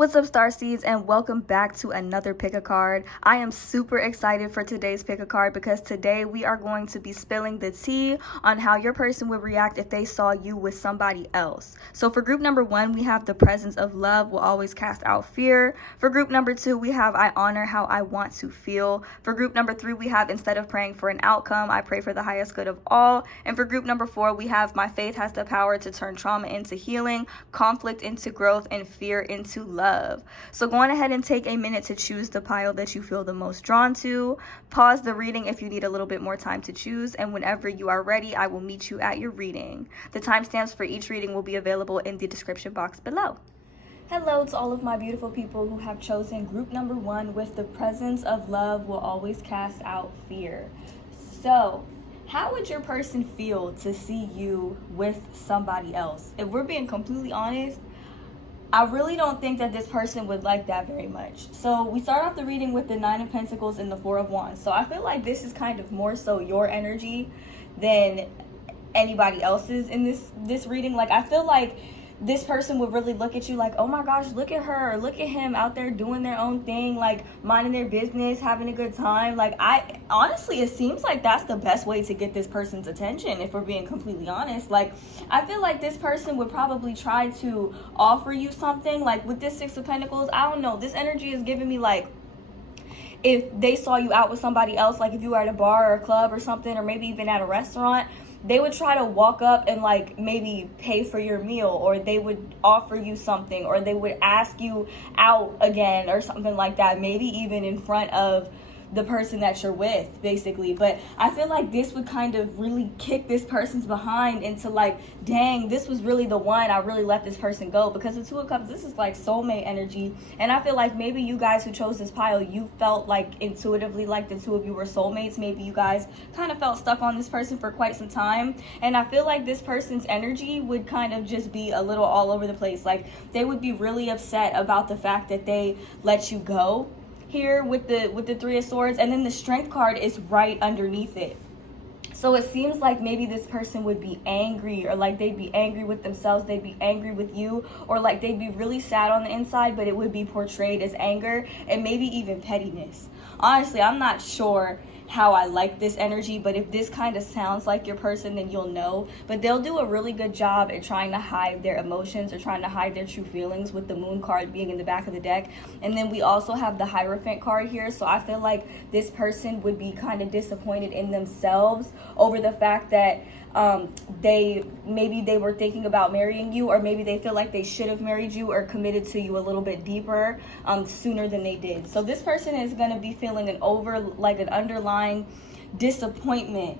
What's up, Starseeds, and welcome back to another pick a card. I am super excited for today's pick a card because today we are going to be spilling the tea on how your person would react if they saw you with somebody else. So for group number 1, we have the presence of love will always cast out fear. For group number 2, we have I honor how I want to feel. For group number 3, we have instead of praying for an outcome, I pray for the highest good of all. And for group number 4, we have my faith has the power to turn trauma into healing, conflict into growth, and fear into love. So go on ahead and take a minute to choose the pile that you feel the most drawn to. Pause the reading if you need a little bit more time to choose, and whenever you are ready, I will meet you at your reading. The timestamps for each reading will be available in the description box below. Hello to all of my beautiful people who have chosen group number 1 with the presence of love will always cast out fear. So how would your person feel to see you with somebody else? If we're being completely honest, I really don't think that this person would like that very much. So we start off the reading with the 9 of Pentacles and the 4 of Wands. So I feel like this is kind of more so your energy than anybody else's in this reading. Like, I feel like this person would really look at you like, oh my gosh, look at her or look at him out there doing their own thing, like minding their business, having a good time. Like, I honestly, it seems like that's the best way to get this person's attention, if we're being completely honest. Like, I feel like this person would probably try to offer you something. Like with this 6 of Pentacles, I don't know, this energy is giving me like, if they saw you out with somebody else, like if you were at a bar or a club or something, or maybe even at a restaurant, they would try to walk up and like maybe pay for your meal, or they would offer you something, or they would ask you out again or something like that, maybe even in front of the person that you're with, basically. But I feel like this would kind of really kick this person's behind into like, dang, this was really the one. I really let this person go. Because the 2 of Cups, this is like soulmate energy, and I feel like maybe you guys who chose this pile, you felt like intuitively like the 2 of you were soulmates. Maybe you guys kind of felt stuck on this person for quite some time, and I feel like this person's energy would kind of just be a little all over the place. Like, they would be really upset about the fact that they let you go here with the 3 of Swords, and then the Strength card is right underneath it. So it seems like maybe this person would be angry, or like they'd be angry with themselves, they'd be angry with you, or like they'd be really sad on the inside, but it would be portrayed as anger and maybe even pettiness. Honestly, I'm not sure how I like this energy, but if this kind of sounds like your person, then you'll know. But they'll do a really good job at trying to hide their emotions or trying to hide their true feelings, with the Moon card being in the back of the deck. And then we also have the Hierophant card here. So I feel like this person would be kind of disappointed in themselves over the fact that they were thinking about marrying you, or maybe they feel like they should have married you or committed to you a little bit deeper sooner than they did. So this person is going to be feeling an underlying disappointment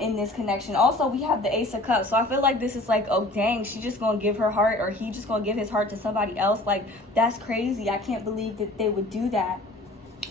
in this connection. Also, we have the Ace of Cups. So I feel like this is like, oh dang, she's just gonna give her heart, or he just gonna give his heart to somebody else. Like, that's crazy. I can't believe that they would do that.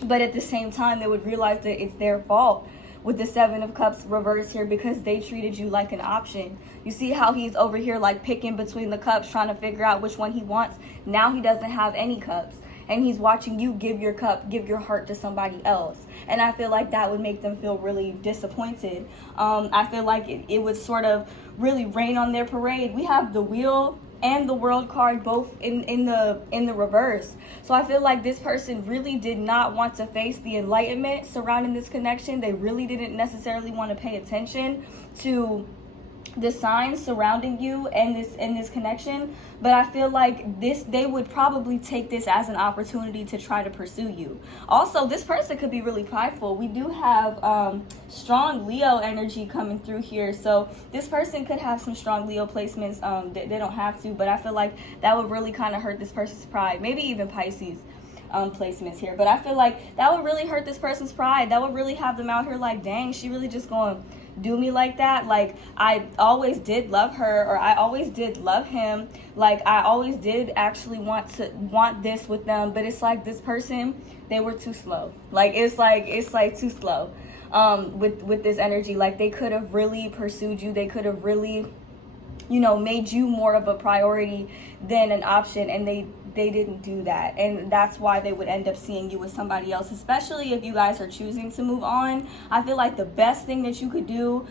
But at the same time, they would realize that it's their fault with the 7 of Cups reversed here, because they treated you like an option. You see how he's over here like picking between the cups, trying to figure out which one he wants. Now he doesn't have any cups, and he's watching you give your heart to somebody else. And I feel like that would make them feel really disappointed. I feel like it would sort of really rain on their parade. We have the Wheel and the World card both in the reverse. So I feel like this person really did not want to face the enlightenment surrounding this connection. They really didn't necessarily want to pay attention to the signs surrounding you and this connection. But I feel like they would probably take this as an opportunity to try to pursue you. Also, this person could be really prideful. We do have strong Leo energy coming through here, so this person could have some strong Leo placements. They don't have to, but I feel like that would really kind of hurt this person's pride. Maybe even Pisces placements here, but I feel like that would really hurt this person's pride. That would really have them out here like, dang, she really just going do me like that? Like, I always did love her, or I always did love him. Like, I always did actually want this with them, but it's like this person, they were too slow. Like, it's like too slow with this energy. Like, they could have really pursued you. They could have really, made you more of a priority than an option, and they they didn't do that, and that's why they would end up seeing you with somebody else, especially if you guys are choosing to move on. I feel like the best thing that you could do,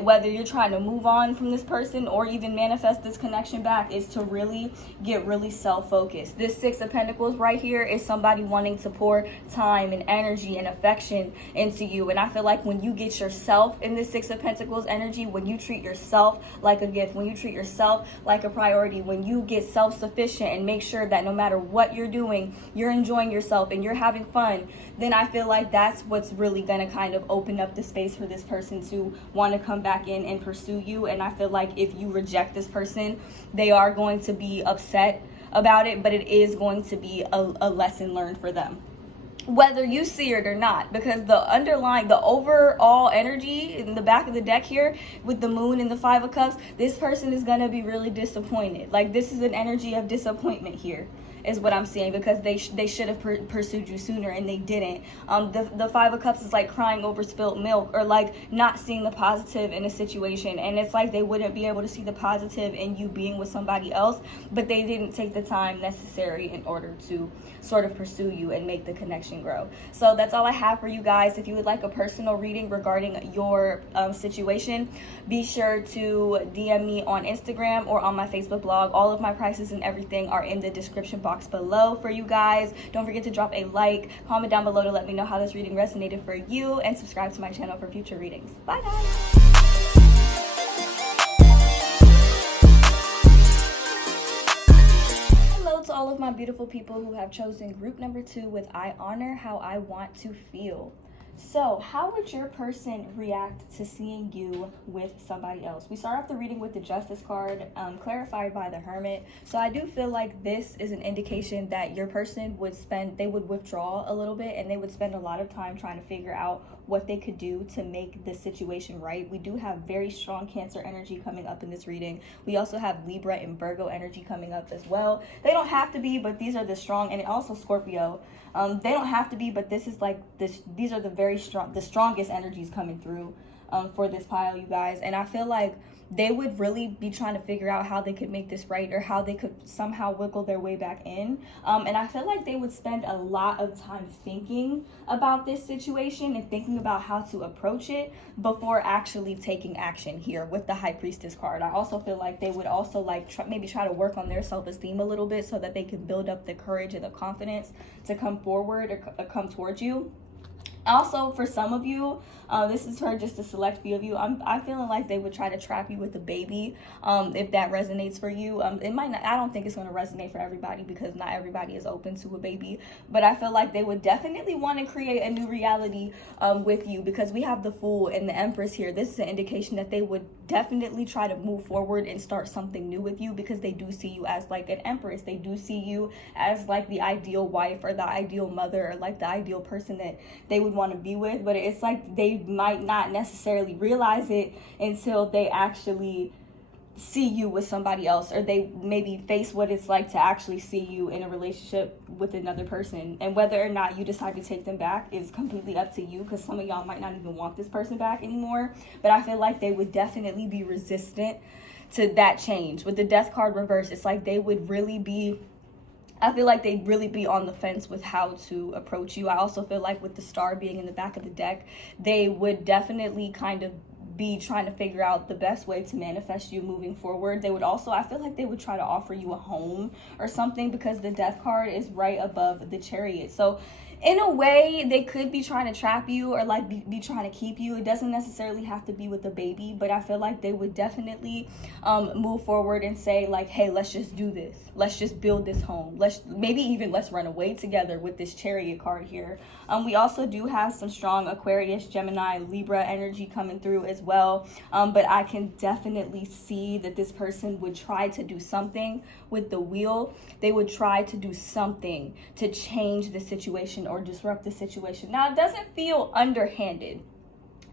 whether you're trying to move on from this person or even manifest this connection back, is to really get really self-focused. This Six of Pentacles right here is somebody wanting to pour time and energy and affection into you, and I feel like when you get yourself in this Six of Pentacles energy, when you treat yourself like a gift, when you treat yourself like a priority, when you get self-sufficient and make sure that no matter what you're doing, you're enjoying yourself and you're having fun, then I feel like that's what's really going to kind of open up the space for this person to want to come back in and pursue you. And I feel like if you reject this person, they are going to be upset about it, but it is going to be a lesson learned for them, whether you see it or not, because the overall energy in the back of the deck here with the moon and the Five of Cups, this person is going to be really disappointed. Like, this is an energy of disappointment here, is what I'm seeing, because they should have pursued you sooner and they didn't. The Five of Cups is like crying over spilt milk, or like not seeing the positive in a situation, and it's like they wouldn't be able to see the positive in you being with somebody else, but they didn't take the time necessary in order to sort of pursue you and make the connection grow. So that's all I have for you guys. If you would like a personal reading regarding your situation, be sure to DM me on Instagram or on my Facebook blog. All of my prices and everything are in the description box below for you guys. Don't forget to drop a like, comment down below to let me know how this reading resonated for you, and subscribe to my channel for future readings. Bye guys. To all of my beautiful people who have chosen group number 2 with I honor how I want to feel. So how would your person react to seeing you with somebody else? We start off the reading with the Justice card, clarified by the Hermit. So I do feel like this is an indication that your person would withdraw a little bit, and they would spend a lot of time trying to figure out what they could do to make the situation right. We do have very strong Cancer energy coming up in this reading. We also have Libra and Virgo energy coming up as well. They don't have to be, but these are the strong, and also Scorpio. They don't have to be, but this is like this. These are the strongest energies coming through for this pile, you guys. And I feel like they would really be trying to figure out how they could make this right, or how they could somehow wiggle their way back in. And I feel like they would spend a lot of time thinking about this situation and thinking about how to approach it before actually taking action here with the High Priestess card. I also feel like they would also maybe try to work on their self-esteem a little bit so that they can build up the courage and the confidence to come forward or come towards you. Also, for some of you, this is for just a select few of you, I'm feeling like they would try to trap you with a baby, if that resonates for you. It might not. I don't think it's going to resonate for everybody, because not everybody is open to a baby, but I feel like they would definitely want to create a new reality with you, because we have the Fool and the Empress here. This is an indication that they would definitely try to move forward and start something new with you, because they do see you as like an Empress. They do see you as like the ideal wife, or the ideal mother, or like the ideal person that they would want to be with. But it's like they might not necessarily realize it until they actually see you with somebody else, or they maybe face what it's like to actually see you in a relationship with another person. And whether or not you decide to take them back is completely up to you, because some of y'all might not even want this person back anymore. But I feel like they would definitely be resistant to that change. With the Death card reversed, it's like they would really be, I feel like they'd really be on the fence with how to approach you. I also feel like with the Star being in the back of the deck, they would definitely kind of be trying to figure out the best way to manifest you moving forward. They would also, I feel like they would try to offer you a home or something, because the Death card is right above the Chariot. So in a way, they could be trying to trap you, or like be trying to keep you. It doesn't necessarily have to be with a baby, but I feel like they would definitely move forward and say like, hey, let's just do this. Let's just build this home. Let's run away together with this Chariot card here. We also do have some strong Aquarius, Gemini, Libra energy coming through as well. But I can definitely see that this person would try to do something with the Wheel. They would try to do something to change the situation or disrupt the situation. Now, it doesn't feel underhanded.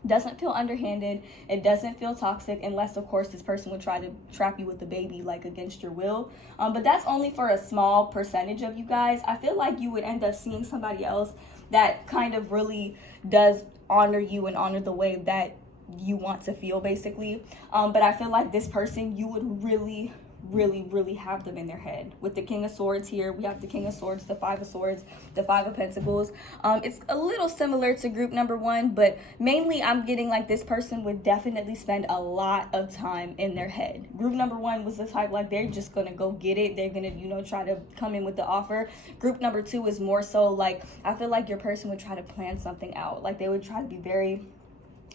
It doesn't feel toxic, unless of course this person would try to trap you with the baby, like against your will. But that's only for a small percentage of you guys. I feel like you would end up seeing somebody else that kind of really does honor you and honor the way that you want to feel, basically. But I feel like this person, you would really really have them in their head. With the King of Swords here, we have the King of Swords, the Five of Swords, the Five of Pentacles. It's a little similar to group number one, but mainly I'm getting like this person would definitely spend a lot of time in their head. Group number one was the type like they're just gonna go get it. They're gonna, you know, try to come in with the offer. Group number two is more so like, I feel like your person would try to plan something out. Like they would try to be very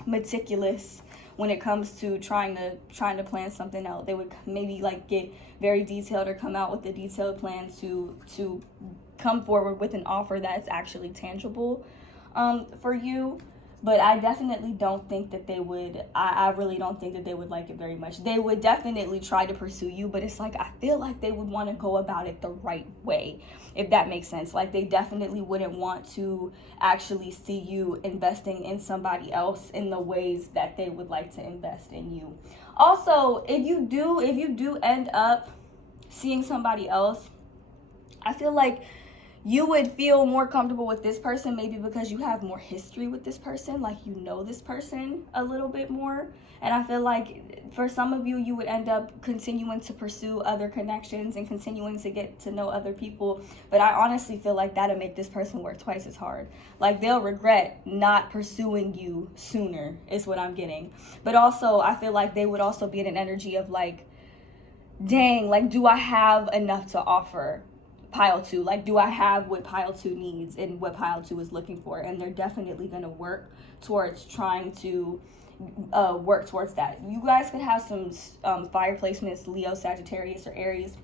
meticulous when it comes to trying to plan something out. They would maybe like get very detailed or come out with a detailed plan to come forward with an offer that's actually tangible for you. But I definitely don't think that they would, I really don't think that they would like it very much. They would definitely try to pursue you, but it's like, I feel like they would want to go about it the right way, if that makes sense. Like they definitely wouldn't want to actually see you investing in somebody else in the ways that they would like to invest in you. Also, if you do end up seeing somebody else, I feel like you would feel more comfortable with this person, maybe because you have more history with this person, like you know this person a little bit more. And I feel like for some of you, you would end up continuing to pursue other connections and continuing to get to know other people. But I honestly feel like that'll make this person work twice as hard. Like they'll regret not pursuing you sooner is what I'm getting. But also I feel like they would also be in an energy of like, dang, like do I have enough to offer pile two? Like do I have what pile two needs and what pile two is looking for? And they're definitely going to work towards trying to work towards that. You guys could have some fire placements, Leo, Sagittarius, or Aries.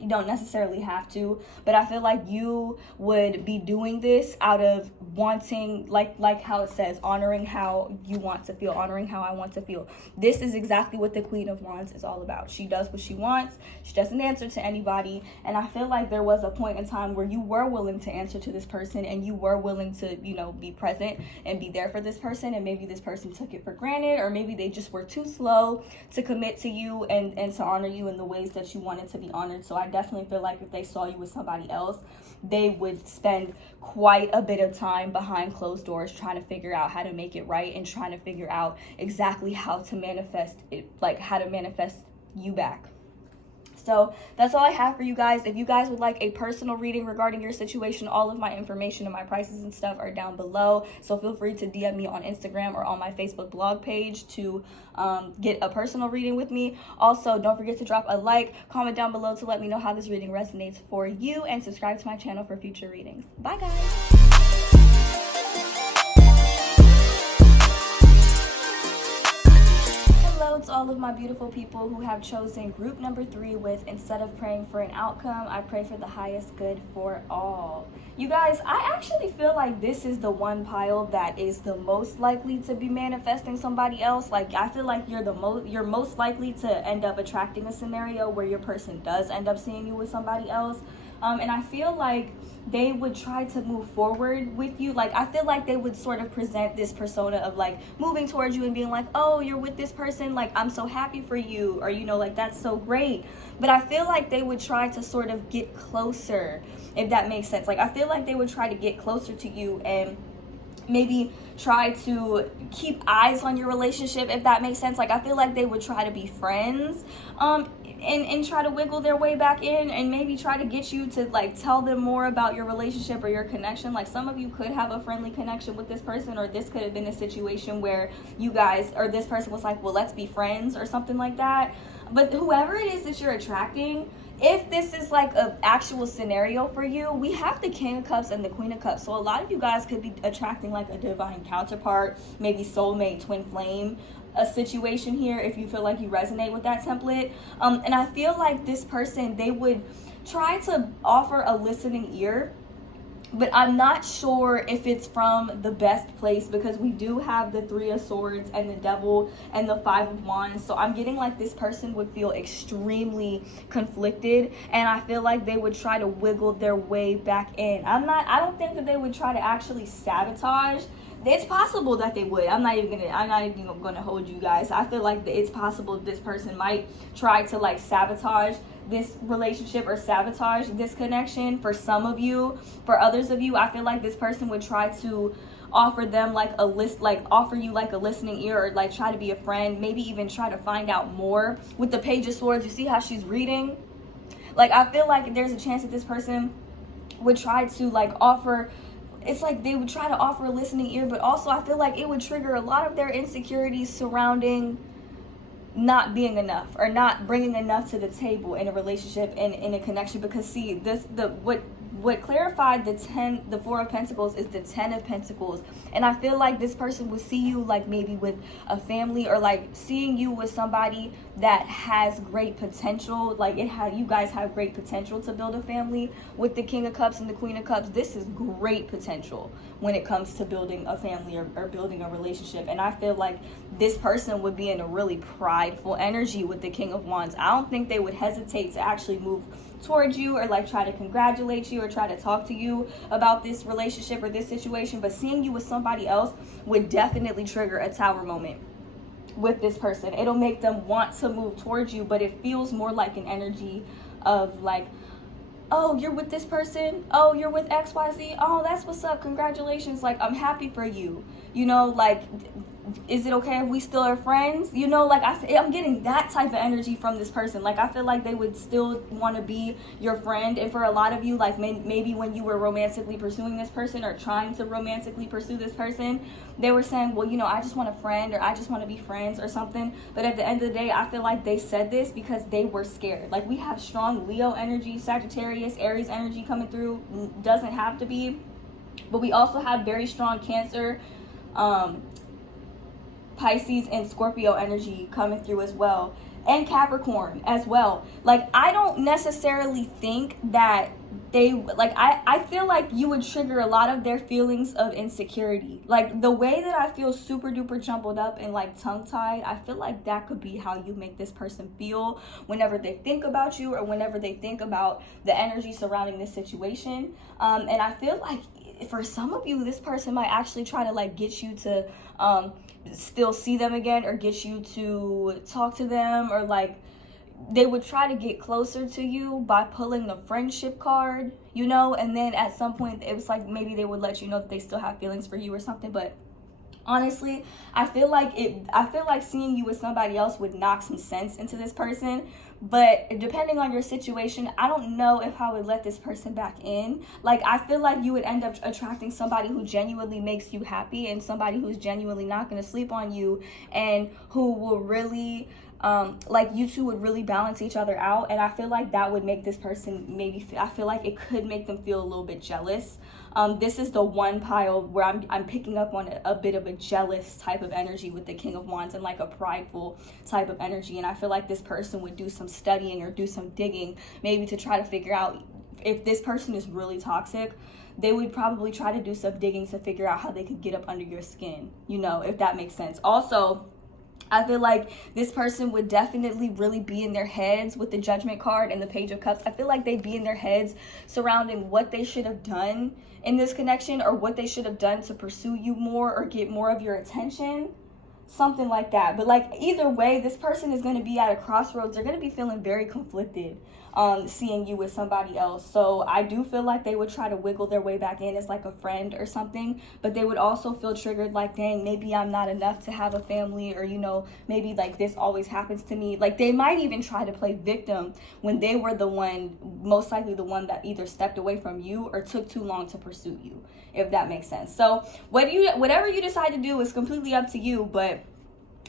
You don't necessarily have to, but I feel like you would be doing this out of wanting, like how it says, honoring how you want to feel, honoring how I want to feel. This is exactly what the Queen of Wands is all about. She does what she wants. She doesn't answer to anybody. And I feel like there was a point in time where you were willing to answer to this person and you were willing to, you know, be present and be there for this person. And maybe this person took it for granted, or maybe they just were too slow to commit to you and to honor you in the ways that you wanted to be honored. So I definitely feel like if they saw you with somebody else, they would spend quite a bit of time behind closed doors trying to figure out how to make it right and trying to figure out exactly how to manifest it, like how to manifest you back. So that's all I have for you guys. If you guys would like a personal reading regarding your situation, all of my information and my prices and stuff are down below. So feel free to DM me on Instagram or on my Facebook blog page to get a personal reading with me. Also, don't forget to drop a like, comment down below to let me know how this reading resonates for you, and subscribe to my channel for future readings. Bye, guys. Hello to all of my beautiful people who have chosen group number 3 with, instead of praying for an outcome, I pray for the highest good for all. You guys, I actually feel like this is the one pile that is the most likely to be manifesting somebody else. Like I feel like you're most likely to end up attracting a scenario where your person does end up seeing you with somebody else. And I feel like they would try to move forward with you. Like I feel like they would sort of present this persona of like moving towards you and being like, oh, you're with this person, like I'm so happy for you, or you know, like that's so great. But I feel like they would try to sort of get closer, if that makes sense. Like I feel like they would try to get closer to you and maybe try to keep eyes on your relationship, if that makes sense. Like I feel like they would try to be friends and try to wiggle their way back in, and maybe try to get you to like tell them more about your relationship or your connection. Like some of you could have a friendly connection with this person, or this could have been a situation where you guys, or this person was like, well, let's be friends or something like that. But whoever it is that you're attracting, if this is like an actual scenario for you, we have the King of Cups and the Queen of Cups. So a lot of you guys could be attracting like a divine counterpart, maybe soulmate, twin flame, a situation here, if you feel like you resonate with that template. And I feel like this person, they would try to offer a listening ear, but I'm not sure if it's from the best place, because we do have the Three of Swords and the Devil and the Five of Wands. So I'm getting like this person would feel extremely conflicted, and I feel like they would try to wiggle their way back in. I don't think that they would try to actually sabotage. It's possible that they would. I'm not even gonna hold you guys. I feel like it's possible this person might try to like sabotage this relationship or sabotage this connection for some of you. For others of you, I feel like this person would try to offer them like a list, like offer you like a listening ear, or like try to be a friend, maybe even try to find out more. With the Page of Swords, you see how she's reading? Like, I feel like there's a chance that this person would try to like offer, it's like they would try to offer a listening ear, but also I feel like it would trigger a lot of their insecurities surrounding not being enough or not bringing enough to the table in a relationship and in a connection. Because see, what clarified the Four of Pentacles is the Ten of Pentacles. And I feel like this person would see you like maybe with a family, or like seeing you with somebody that has great potential. Like you guys have great potential to build a family. With the King of Cups and the Queen of Cups, this is great potential when it comes to building a family or building a relationship. And I feel like this person would be in a really prideful energy with the King of Wands. I don't think they would hesitate to actually move towards you or like try to congratulate you or try to talk to you about this relationship or this situation. But seeing you with somebody else would definitely trigger a Tower moment with this person. It'll make them want to move towards you, but it feels more like an energy of like, oh, you're with this person, oh, you're with XYZ, oh, that's what's up, congratulations, like, I'm happy for you, you know, like, is it okay if we still are friends? You know, like I'm getting that type of energy from this person. Like, I feel like they would still want to be your friend. And for a lot of you, like maybe when you were romantically pursuing this person or trying to romantically pursue this person, they were saying, well, you know, I just want a friend, or I just want to be friends or something. But at the end of the day, I feel like they said this because they were scared. Like, we have strong Leo energy, Sagittarius, Aries energy coming through. Doesn't have to be, but we also have very strong Cancer, Pisces and Scorpio energy coming through as well, and Capricorn as well. Like, I don't necessarily think that they, like, I feel like you would trigger a lot of their feelings of insecurity. Like, the way that I feel super duper jumbled up and like tongue tied, I feel like that could be how you make this person feel whenever they think about you or whenever they think about the energy surrounding this situation. And I feel like for some of you, this person might actually try to like get you to still see them again, or get you to talk to them, or like they would try to get closer to you by pulling the friendship card, you know, and then at some point it was like maybe they would let you know that they still have feelings for you or something. But honestly, I feel like seeing you with somebody else would knock some sense into this person. But depending on your situation, I don't know if I would let this person back in. Like, I feel like you would end up attracting somebody who genuinely makes you happy, and somebody who's genuinely not going to sleep on you, and who will really like, you two would really balance each other out. And I feel like that would make this person maybe I feel like it could make them feel a little bit jealous. This is the one pile where I'm picking up on a bit of a jealous type of energy with the King of Wands, and like a prideful type of energy. And I feel like this person would do some studying or do some digging, maybe to try to figure out if this person is really toxic. They would probably try to do some digging to figure out how they could get up under your skin, you know, if that makes sense. Also, I feel like this person would definitely really be in their heads with the Judgment card and the Page of Cups. I feel like they'd be in their heads surrounding what they should have done in this connection, or what they should have done to pursue you more or get more of your attention. Something like that. But like, either way, this person is going to be at a crossroads. They're going to be feeling very conflicted seeing you with somebody else. So I do feel like they would try to wiggle their way back in as like a friend or something, but they would also feel triggered, like, dang, maybe I'm not enough to have a family, or, you know, maybe like this always happens to me. Like, they might even try to play victim when they were the one, most likely the one, that either stepped away from you or took too long to pursue you, if that makes sense. So whatever you decide to do is completely up to you, but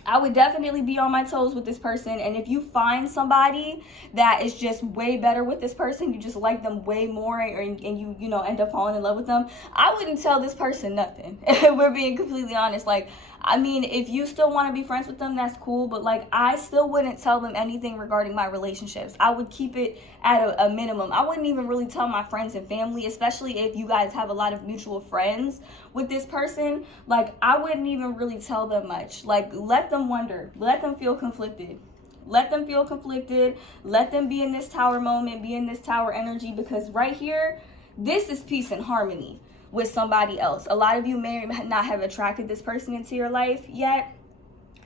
I would definitely be on my toes with this person. And if you find somebody that is just way better with this person, you just like them way more, and you know, end up falling in love with them, I wouldn't tell this person nothing. If we're being completely honest. Like, I mean, if you still want to be friends with them, that's cool, but like, I still wouldn't tell them anything regarding my relationships. I would keep it at a minimum. I wouldn't even really tell my friends and family, especially if you guys have a lot of mutual friends with this person. Like, I wouldn't even really tell them much. Like, let them wonder, let them feel conflicted. Let them feel conflicted. Let them be in this Tower moment, be in this Tower energy, because right here, this is peace and harmony with somebody else. A lot of you may not have attracted this person into your life yet,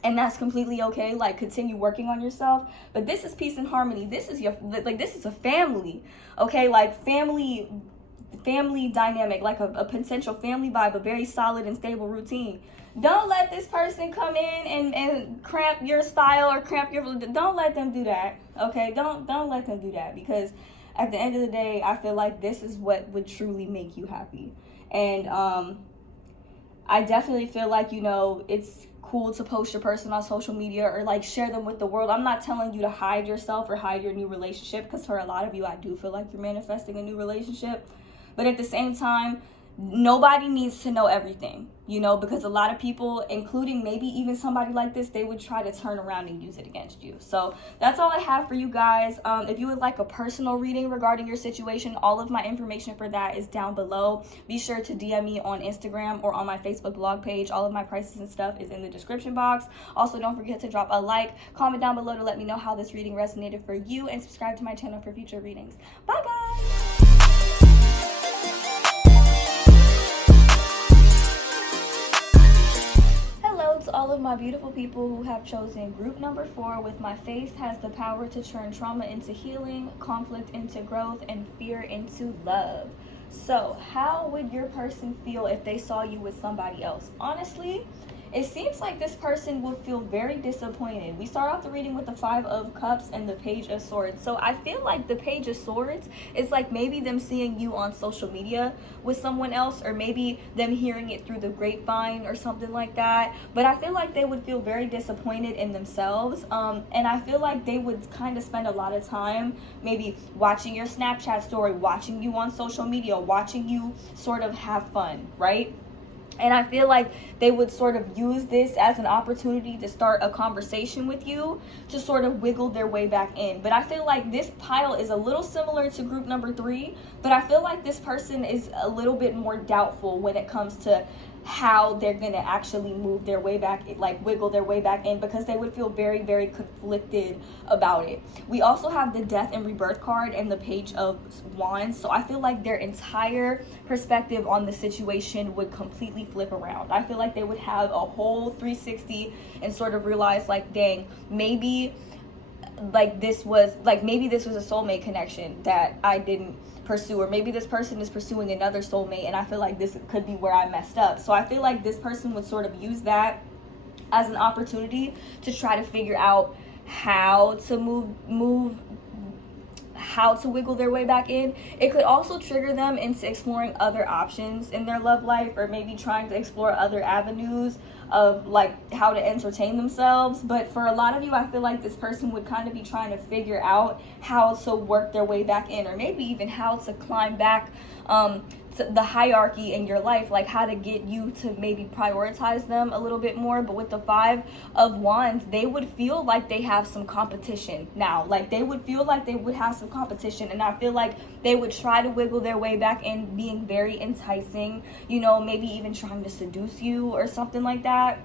and that's completely okay. Like, continue working on yourself, but this is peace and harmony. This is this is a family, okay? Like, family family dynamic, like a potential family vibe, a very solid and stable routine. Don't let this person come in and cramp your style or cramp your, don't let them do that, okay? Don't let them do that, because at the end of the day, I feel like this is what would truly make you happy. And I definitely feel like, you know, it's cool to post your person on social media or like share them with the world. I'm not telling you to hide yourself or hide your new relationship, because for a lot of you, I do feel like you're manifesting a new relationship. But at the same time, nobody needs to know everything, you know, because a lot of people, including maybe even somebody like this, they would try to turn around and use it against you. So that's all I have for you guys. If you would like a personal reading regarding your situation, all of my information for that is down below. Be sure to DM me on Instagram or on my Facebook blog page. All of my prices and stuff is in the description box. Also, don't forget to drop a like, comment down below to let me know how this reading resonated for you, and subscribe to my channel for future readings. Bye guys. To all of my beautiful people who have chosen group number 4 with my faith has the power to turn trauma into healing, conflict into growth, and fear into love. So how would your person feel if they saw you with somebody else? Honestly, it seems like this person would feel very disappointed. We start off the reading with the 5 of Cups and the Page of Swords. So I feel like the Page of Swords is like maybe them seeing you on social media with someone else, or maybe them hearing it through the grapevine or something like that. But I feel like they would feel very disappointed in themselves. And I feel like they would kind of spend a lot of time maybe watching your Snapchat story, watching you on social media, watching you sort of have fun, right? And I feel like they would sort of use this as an opportunity to start a conversation with you, to sort of wiggle their way back in. But I feel like this pile is a little similar to group number 3, but I feel like this person is a little bit more doubtful when it comes to how they're gonna actually move their way back, like wiggle their way back in, because they would feel very, very conflicted about it. We also have the Death and Rebirth card and the Page of Wands, so I feel like their entire perspective on the situation would completely flip around. I feel like they would have a whole 360 and sort of realize, like, dang, maybe this was a soulmate connection that I didn't pursue, or maybe this person is pursuing another soulmate, and I feel like this could be where I messed up. So I feel like this person would sort of use that as an opportunity to try to figure out how to how to wiggle their way back in. It could also trigger them into exploring other options in their love life, or maybe trying to explore other avenues of like how to entertain themselves. But for a lot of you, I feel like this person would kind of be trying to figure out how to work their way back in, or maybe even how to climb back to the hierarchy in your life, like how to get you to maybe prioritize them a little bit more. But with the 5 of Wands, they would feel like they have some competition now. Like they would feel like they would have some competition, and I feel like they would try to wiggle their way back in, being very enticing, you know, maybe even trying to seduce you or something like that.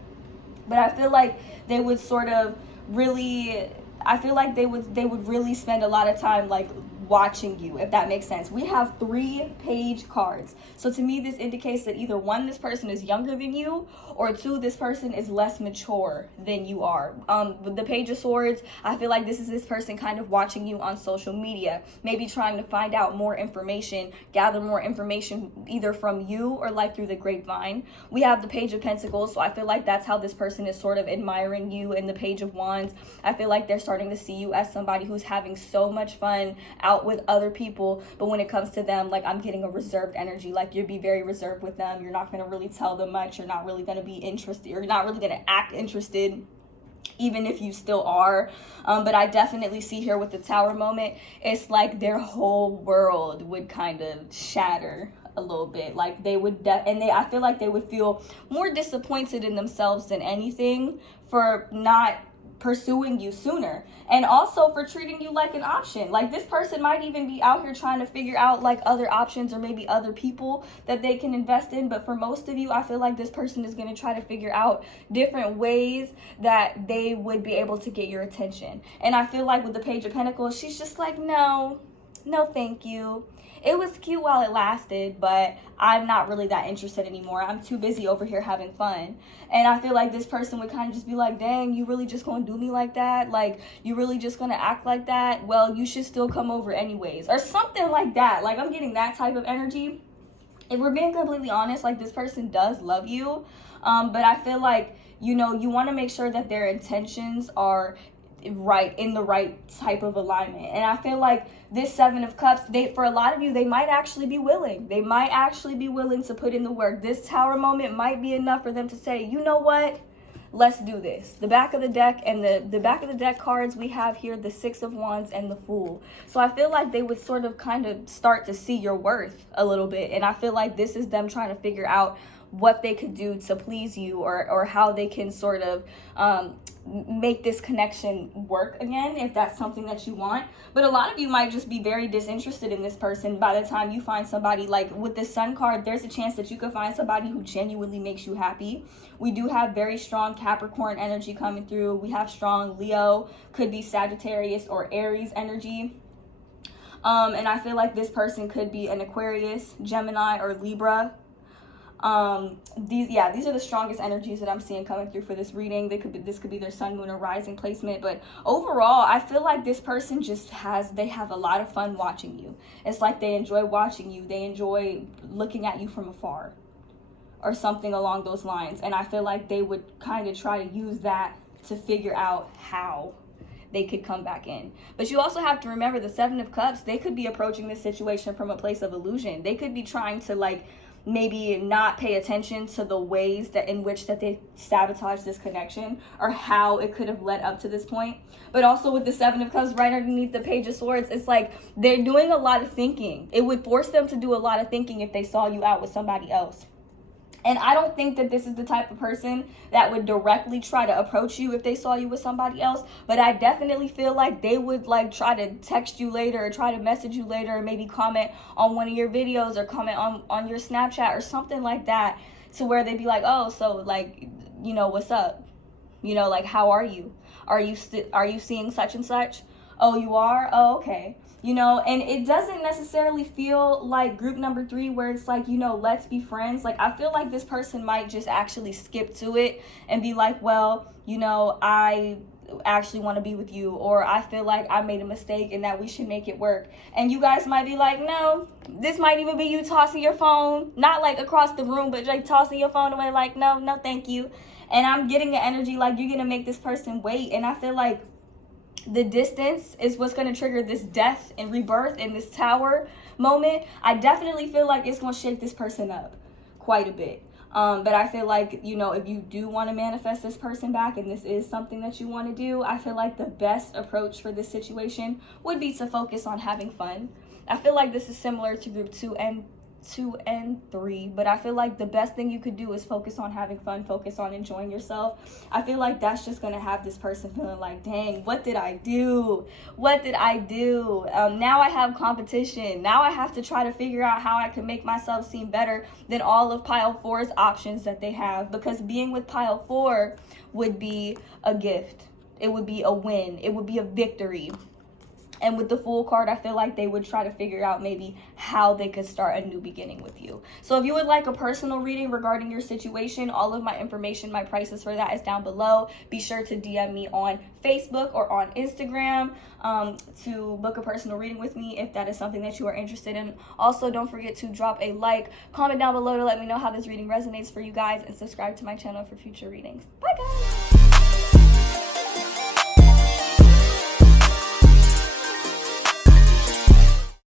But I feel like they would sort of really, I feel like they would really spend a lot of time like watching you, if that makes sense. We have 3 page cards. So to me, this indicates that either 1, this person is younger than you, or 2, this person is less mature than you are. With the Page of Swords, I feel like this is this person kind of watching you on social media, maybe trying to find out more information, gather more information either from you or like through the grapevine. We have the Page of Pentacles, so I feel like that's how this person is sort of admiring you. In the Page of Wands, I feel like they're starting to see you as somebody who's having so much fun out with other people, but when it comes to them, like, I'm getting a reserved energy. Like, you'll be very reserved with them. You're not going to really tell them much. You're not really going to be interested. You're not really going to act interested, even if you still are. But I definitely see here with the Tower moment, it's like their whole world would kind of shatter a little bit. Like they would I feel like they would feel more disappointed in themselves than anything for not pursuing you sooner, and also for treating you like an option. Like this person might even be out here trying to figure out like other options, or maybe other people that they can invest in. But for most of you, I feel like this person is going to try to figure out different ways that they would be able to get your attention. And I feel like with the Page of Pentacles, she's just like, no thank you. It was cute while it lasted, but I'm not really that interested anymore. I'm too busy over here having fun. And I feel like this person would kind of just be like, dang, you really just gonna do me like that? Like, you really just gonna act like that? Well, you should still come over anyways, or something like that. Like, I'm getting that type of energy. if we're being completely honest, like, this person does love you, but I feel like, you know, you want to make sure that their intentions are right, in the right type of alignment. And I feel like this Seven of Cups, for a lot of you, they might actually be willing. They might actually be willing to put in the work. This Tower moment might be enough for them to say, you know what? Let's do this. The back of the deck, and the back of the deck cards we have here, the Six of Wands and the Fool. So I feel like they would sort of kind of start to see your worth a little bit. And I feel like this is them trying to figure out what they could do to please you, or how they can sort of make this connection work again, if that's something that you want. But a lot of you might just be very disinterested in this person by the time you find somebody. Like with the Sun card, there's a chance that you could find somebody who genuinely makes you happy. We do have very strong Capricorn energy coming through. We have strong Leo, could be Sagittarius or Aries energy. And I feel like this person could be an Aquarius, Gemini, or Libra. These are the strongest energies that I'm seeing coming through for this reading. This could be their sun, moon, or rising placement. But overall, I feel like this person they have a lot of fun watching you. It's like they enjoy watching you. They enjoy looking at you from afar, or something along those lines. And I feel like they would kind of try to use that to figure out how they could come back in. But you also have to remember the Seven of Cups, they could be approaching this situation from a place of illusion. They could be trying to, like, maybe not pay attention to the ways in which they sabotage this connection, or how it could have led up to this point. But also with the Seven of Cups right underneath the Page of Swords, it's like they're doing a lot of thinking. It would force them to do a lot of thinking if they saw you out with somebody else. And I don't think that this is the type of person that would directly try to approach you if they saw you with somebody else. But I definitely feel like they would, like, try to text you later, or try to message you later, or maybe comment on one of your videos, or comment on your Snapchat or something like that, to where they'd be like, oh, so, like, you know, what's up? You know, like, how are you? Are you seeing such and such? Oh, you are? Oh, okay. You know, and it doesn't necessarily feel like group number 3 where it's like, you know, let's be friends. Like, I feel like this person might just actually skip to it and be like, well, you know, I actually want to be with you, or I feel like I made a mistake and that we should make it work. And you guys might be like, no, this might even be you tossing your phone, not like across the room, but like tossing your phone away, like, no, thank you. And I'm getting the energy like you're going to make this person wait. And I feel like the distance is what's going to trigger this death and rebirth in this Tower moment. I definitely feel like it's going to shake this person up quite a bit. But I feel like, you know, if you do want to manifest this person back, and this is something that you want to do, I feel like the best approach for this situation would be to focus on having fun. I feel like this is similar to group 2 and 3, but I feel like the best thing you could do is focus on having fun, focus on enjoying yourself. I feel like that's just gonna have this person feeling like, dang, what did I do? Now I have competition. Now I have to try to figure out how I can make myself seem better than all of pile 4's options that they have, because being with pile 4 would be a gift. It would be a win. It would be a victory. And with the Fool card, I feel like they would try to figure out maybe how they could start a new beginning with you. So if you would like a personal reading regarding your situation, all of my information, my prices for that is down below. Be sure to DM me on Facebook or on Instagram to book a personal reading with me if that is something that you are interested in. Also, don't forget to drop a like, comment down below to let me know how this reading resonates for you guys, and subscribe to my channel for future readings. Bye, guys!